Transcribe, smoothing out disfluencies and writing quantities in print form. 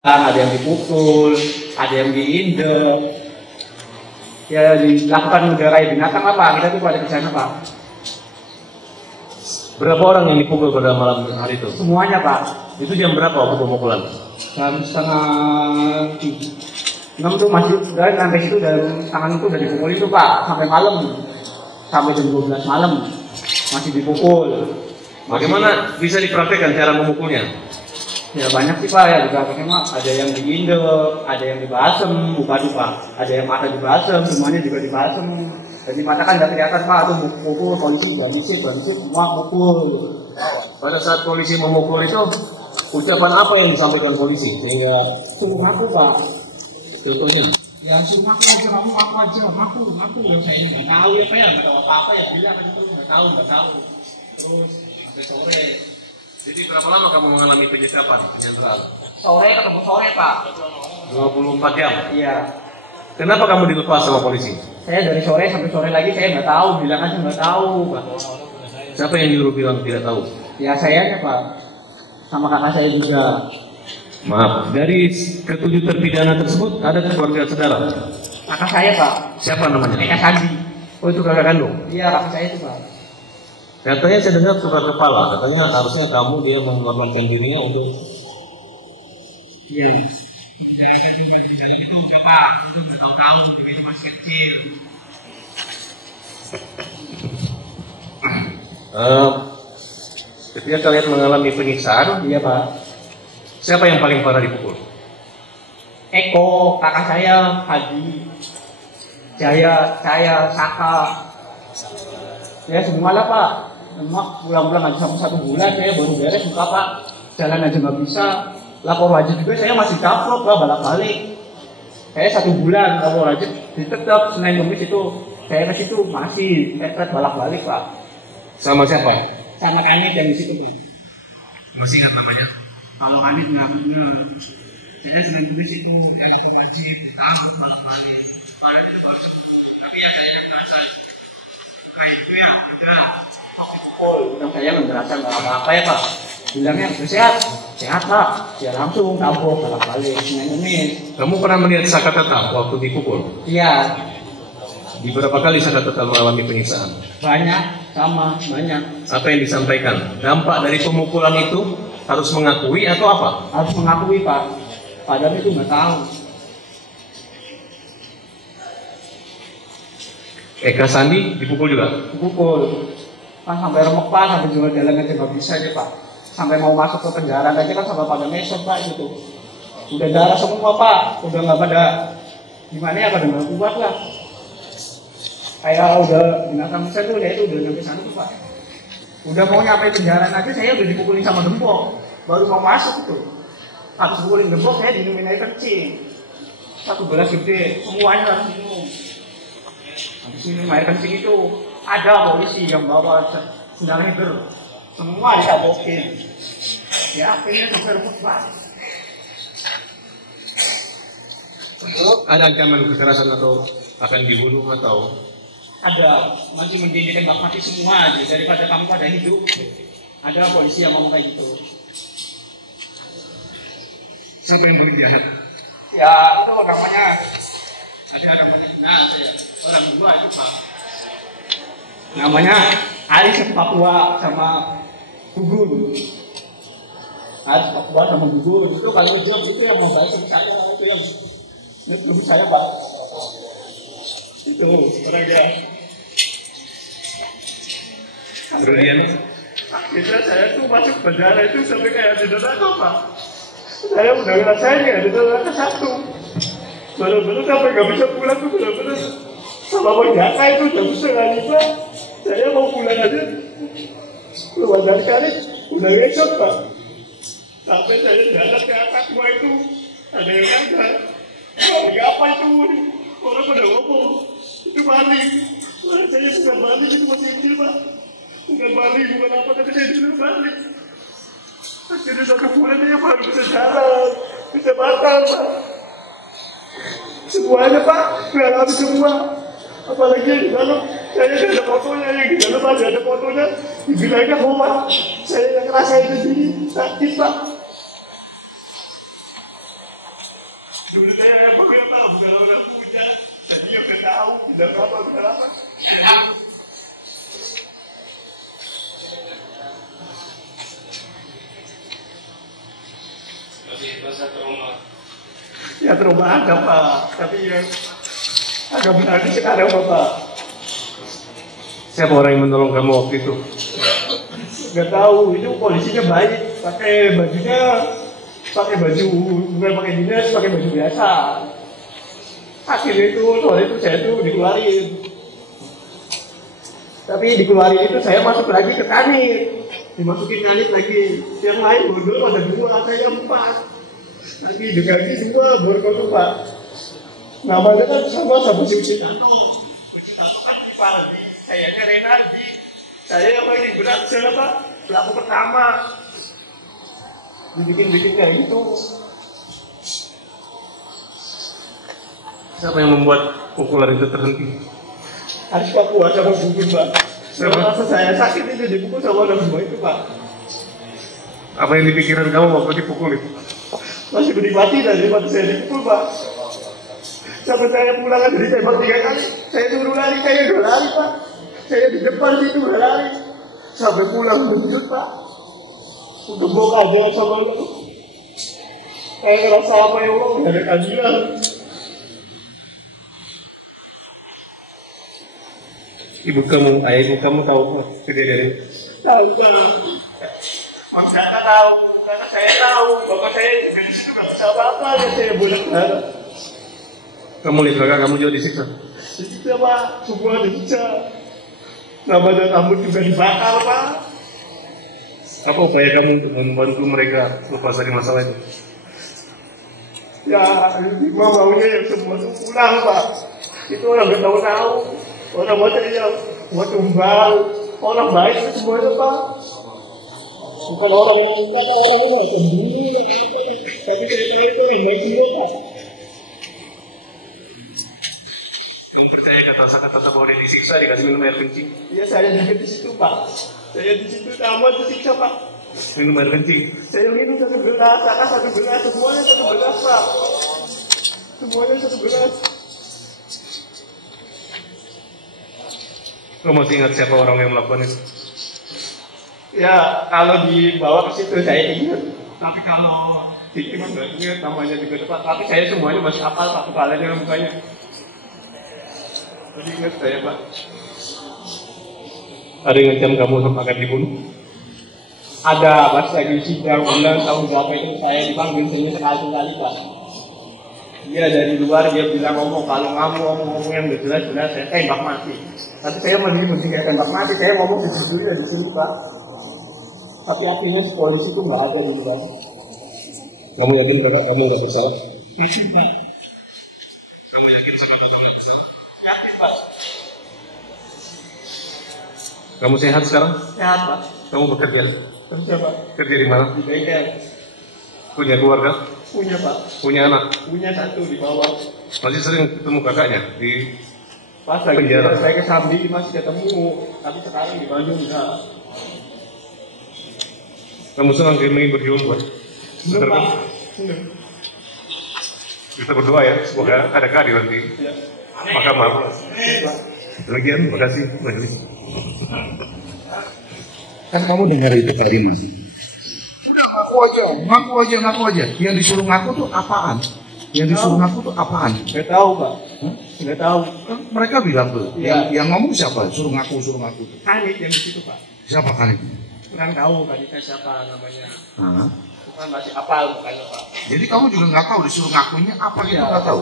ada yang dipukul, ada yang diinjek, ya dilakukan mudarai binatang lah Pak. Kita tuh pada di sana Pak. Berapa orang yang dipukul pada malam hari itu? Semuanya Pak. Itu jam berapa waktu pemukulan? Jam setengah 6 tuh masih udah sampai situ, dan tangan itu udah dipukul itu Pak sampai malam, sampai jam 12 malam masih dipukul. Bagaimana bisa dipraktekkan cara memukulnya? Ya banyak sih Pak ya, juga ada yang diinjek, ada yang dibasem, bukan Pak, ada yang mata dibasem, semuanya juga dibasem. Jadi mata kan nggak kelihatan Pak, tuh mukul polisi bantu semua mukul. Pada saat polisi memukul itu, ucapan apa yang disampaikan polisi sehingga Suruh ngaku Pak. contohnya? Ya suruh ngaku aja, ngaku aja, ngaku. Yang saya nggak tahu ya Pak ya, nggak tahu apa-apa ya, bilang kan itu nggak tahu. Terus sampai sore. Jadi berapa lama kamu mengalami penyekapan, penyanderaan? Ketemu sore Pak. 24 jam? Iya. Kenapa kamu dilepas sama polisi? Saya dari sore sampai sore lagi saya nggak tahu, bilang aja nggak tahu Pak. Siapa yang nyuruh bilang tidak tahu? Ya saya Pak, sama kakak saya juga. Maaf, dari ketujuh terpidana tersebut ada keluarga saudara? Kakak saya Pak. Siapa namanya? Eka Sandi. Oh itu kakak kandung? Iya kakak saya itu Pak. Katanya saya dengar tukar kepala, katanya harusnya kamu dia mengorbankan dirinya untuk. Iya. Ketika kalian mengalami penyiksaan, Iya Pak. siapa yang paling parah dipukul? Eko, kakak saya, Hadi, Jaya, saya, Saka. Ya semua lah Pak. Semua pulang-pulang aja sampai 1 bulan saya baru beres buka Pak. Jalan aja nggak bisa. Lapor wajib juga saya masih caplok Pak, balak-balik. Saya 1 bulan lapor wajib, tetap Senin Kamis itu saya ke situ masih tetap balak-balik Pak. Sama siapa? Sama Kanit yang di situ Pak. Masih ingat namanya? Kalau Kanit nggak benar. Saya Senin Kamis itu ya lapor wajib, ditangkap balak-balik. Padahal itu baru 1 bulan. Tapi ya saya yang merasa suka itu ya udah. Saya nggak merasa nggak apa-apa ya Pak. Bilangnya sehat Pak. Ya langsung tabok balik Senin. Kamu pernah melihat Saka Tata waktu dipukul? Iya. Di berapa kali Saka Tata mengalami penyiksaan? Banyak. Apa yang disampaikan? Dampak dari pemukulan itu harus mengakui atau apa? Harus mengakui Pak. Padahal itu nggak tahu. Eka Sandi dipukul juga? Dipukul. Kan sampai remek Pak, sampai jual jalan aja nggak bisa aja Pak. Sampai mau masuk ke penjara aja kan sampai pada mesot Pak gitu. Udah darah semua Pak, udah nggak pada gimana ya, pada nggak kuat lah. Kayak udah binatang saya tuh itu udah sampai sana tuh Pak. Udah mau nyampe penjara aja saya udah dipukulin sama gembok. Baru mau masuk tuh. Habis pukulin gembok saya dinumin air kencing. 1 gelas gede, semuanya harus minum. Habis minum air kencing itu ada polisi yang bawa sendal header, semua ditabokin. Ya akhirnya sampai rebut Pak. Ada ancaman kekerasan atau akan dibunuh atau? Ada, nanti mending ditembak mati semua aja daripada kamu pada hidup. Ada polisi yang ngomong kayak gitu. Siapa yang paling jahat? Ya itu namanya, ada namanya, nah saya orang dua itu Pak. Namanya Aris Papua sama Gugun. Aris Papua sama Gugun itu kalau job itu yang mau baik sama saya, itu yang lebih saya Pak. Itu orang dia. Brilian. Akhirnya saya tuh masuk penjara itu sampai kayak di neraka Pak. Saya udah ngerasain ya di neraka 1. Bener-bener sampai nggak bisa pulang tuh, bener-bener sama penjaka itu jam 4:30. Saya mau pulang aja, keluar dari karet udah ngesot Pak. Sampai saya jalan ke atas gua itu ada yang ada. Apa itu? Orang pada ngomong itu maling. Saya bukan maling, itu masih kecil Pak. Bukan maling, bukan apa, tapi saya dulu maling. Akhirnya 1 bulan saya baru bisa jalan, bisa makan Pak. Semuanya Pak, biar habis semua. Apalagi yang di dalam, saya ada fotonya, yang di dalam ada fotonya. Dibilangnya Pak, saya yang ngerasain sendiri, sakit Pak. rasa trauma. Ya trauma ada Pak, tapi yang agak berarti sekarang Bapak. Siapa orang yang menolong kamu waktu itu? Nggak tahu, itu polisinya baik, pakai baju, bukan pakai dinas, pakai baju biasa. Akhirnya itu, soalnya itu saya tuh dikeluarin. Tapi dikeluarin itu saya masuk lagi ke kanit. Dimasukin kanit lagi. Yang lain bodoh ada 2, saya 4. Nanti dikasih 2, baru kamu Pak. Namanya kan sama si Uci Tato. Uci Tato kan di Paldi, sayanya Renaldi. Saya yang paling berat, saya Pak. Pelaku pertama. Dibikin kayak gitu. Siapa yang membuat pukulan itu terhenti? Harus Pak kuat sama gugur Pak. Saya merasa saya sakit itu dipukul sama orang semua itu Pak. Apa yang dipikiran kamu waktu dipukul itu? Masih menikmati dari waktu saya dipukul Pak. Sampai saya pulang dari tembak 3 kali. Saya suruh lari, saya udah lari Pak. Saya di depan itu udah lari. Sampai pulang benjut Pak. Gebok aja sama itu. Saya ngerasa apa ya Allah, gak ada keadilan. Ibu kamu, ayah ibu kamu tahu kejadian ini? Tahu Pak. Mang Jaka tahu, karena saya tahu. Bapak saya juga di situ gak bisa apa-apa. Ya saya boleh darah. Kamu lihat kakak kamu juga disiksa? Disiksa Pak, semua disiksa. Nama dan rambut juga dibakar Pak. Apa upaya kamu untuk membantu mereka lepas dari masalah itu? Ya, lima maunya yang semua itu pulang Pak. Itu orang gak tahu-tahu. Orang material, buat tumbal, orang baik itu semuanya Pak. Bukan orang kata orang itu sendiri. Tapi saya tahu itu yang baik juga Pak. Kamu percaya kata-kata bahwa dia disiksa dikasih minum air kencing? Iya saya juga di situ Pak. Saya di situ tamat disiksa Pak. Minum air kencing? Saya minum 1 gelas, kakak 1 gelas, semuanya 1 gelas Pak. Semuanya 1 gelas. Kamu masih ingat siapa orang yang melakukan itu? Ya kalau dibawa ke situ saya ingat. Tapi kalau victim nggak ingat namanya juga Pak. Tapi saya semuanya masih hafal Pak, kepalanya mukanya. Jadi ingat saya Pak. Ada yang ngecam kamu sampai akan dibunuh? Ada pas lagi sidang bulan tahun berapa itu saya dipanggil sini sekali Pak. Dia dari luar dia bilang ngomong kalau kamu ngomong yang nggak jelas saya tembak mati. Tapi saya mending kayak tembak mati, saya ngomong sejujurnya di sini Pak. Tapi akhirnya si polisi itu nggak ada di luar. Kamu yakin kakak kamu nggak bersalah? Tidak. Kamu yakin sama kakak nggak bersalah? Yakin Pak. Kamu sehat sekarang? Sehat Pak. Kamu bekerja? Kerja Pak. Kerja di mana? Di bengkel. Punya keluarga? Punya Pak. Punya anak? Punya 1 di bawah. Masih sering ketemu kakaknya di Pas lagi penjara? saya ke Sambi masih ketemu. Tapi sekarang di Bandung enggak. Kamu senang kami berjuang buat? Belum Pak. Belum. Kita berdoa ya, semoga ada keadilan di Ya. mahkamah. Pak. Demikian, terima kasih majelis. Kan kamu dengar itu tadi Mas. Udah ngaku aja. Yang disuruh ngaku tuh apaan? Yang disuruh ngaku tuh apaan? Nggak tahu Pak. Nggak tahu. Kan mereka bilang tuh, Iya. yang ngomong siapa? Suruh ngaku. Kanit yang di situ Pak. Siapa kan itu? Kurang tahu kanitnya siapa namanya. Hah? Bukan masih apal mukanya Pak. Jadi kamu juga nggak tahu disuruh ngakunya apa gitu Iya. nggak tahu?